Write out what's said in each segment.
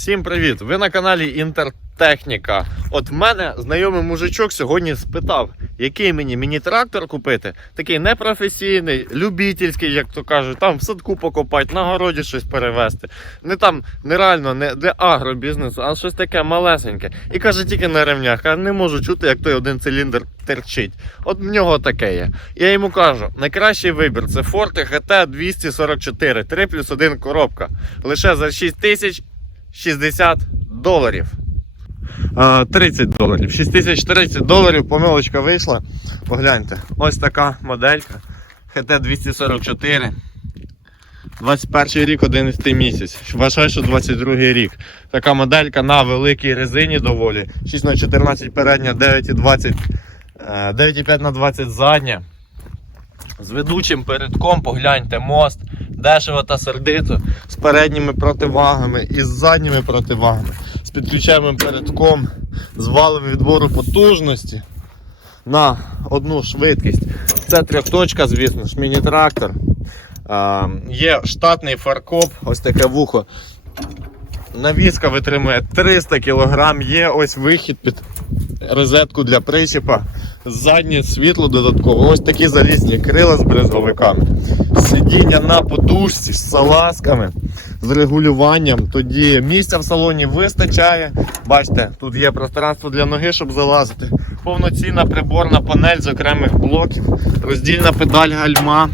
Всім привіт! Ви на каналі Інтертехніка. От в мене знайомий мужичок сьогодні спитав, який мені міні-трактор купити. Такий непрофесійний, любительський, як то кажуть, там в садку покопати, на городі щось перевезти. Не там нереально не для агробізнесу, а щось таке малесеньке. І каже, тільки на ревнях, а не можу чути, як той один циліндр терчить. От в нього таке є. Я йому кажу, найкращий вибір це Forte GT 244, 3 плюс 1 коробка. Лише за 6 тисяч 60 доларів. 30 доларів. 6030 доларів, помилочка вийшла. Погляньте, ось така моделька. ХТ 244. 21 рік, 11 місяць. Вважаю, що 22 рік. Така моделька на великій резині доволі. 6 на 14 передня, 9,20, е, 9,5 на 20 задня. З ведучим передком, погляньте, мост, дешево та сердито, з передніми противагами і з задніми противагами, з підключаємим передком, з валом відбору потужності на одну швидкість. Це трьохточка, звісно ж, міні-трактор. Є штатний фаркоп, ось таке вухо. Навіска витримує 300 кг, є ось вихід під розетку для причіпа. Заднє світло додатково. Ось такі залізні крила з брезговиками. Сидіння на подушці з салазками, з регулюванням. Тоді місця в салоні вистачає. Бачите, тут є пространство для ноги, щоб залазити. Повноцінна приборна панель з окремих блоків, роздільна педаль гальма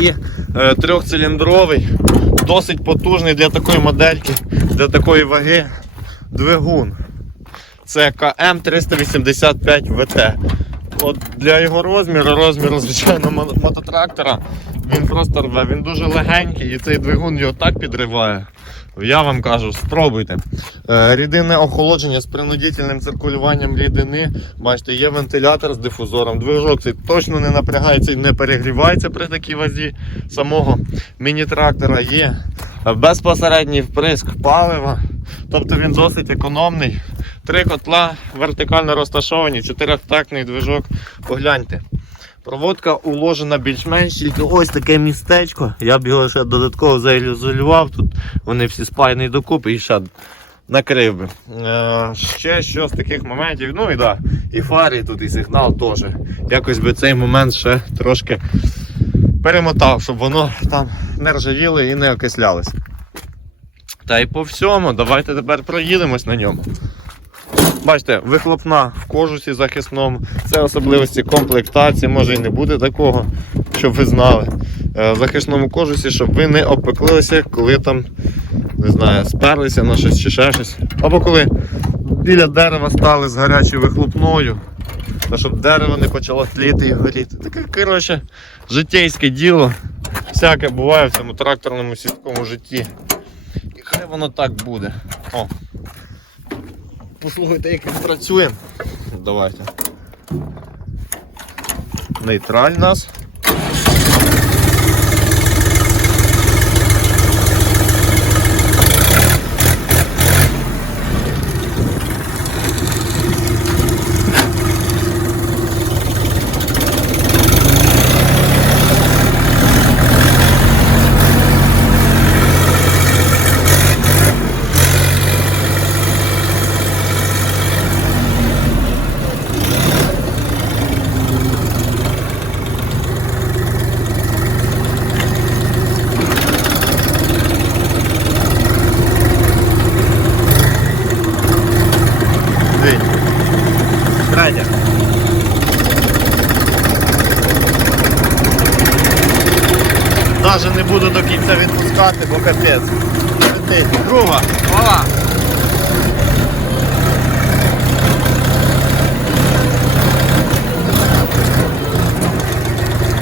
і е, трьохциліндровий, досить потужний для такої модельки, для такої ваги двигун. Це КМ 385 ВТ. От для його розміру, розміру, звичайно, мототрактора, він просто рве, він дуже легенький і цей двигун його так підриває. Я вам кажу, спробуйте. Е, Рідинне охолодження з принудительним циркулюванням рідини. Бачите, є вентилятор з дифузором. Движок цей точно не напрягається і не перегрівається при такій вазі самого міні-трактора. Є безпосередній вприск палива. Тобто він досить економний. Три котла вертикально розташовані, чотирьохтактний движок. Погляньте. Проводка уложена більш-менш, тільки ось таке містечко. Я б його ще додатково заізолював. Тут вони всі спаяні докупи і ще накрив би. Е, ще що з таких моментів. Ну і да, і фари тут, і сигнал теж. Якось би цей момент ще трошки перемотав, щоб воно там не ржавіло і не окислялось. Та й по всьому, давайте тепер проїдемось на ньому. Бачите, вихлопна в кожусі захисному. Це особливості комплектації, може і не буде такого, щоб ви знали. Е, В захисному кожусі, щоб ви не обпеклилися, коли там, не знаю, сперлися на щось чи ще щось. Або коли біля дерева стали з гарячою вихлопною, та щоб дерево не почало тліти і горіти. Таке, коротше, життєйське діло. Всяке буває в цьому тракторному сільському житті. Воно так буде. О. Послухайте, як він працює. Давайте. Нейтраль нас. Навіть не буду до кінця відпускати, бо капець. Друга. Ола.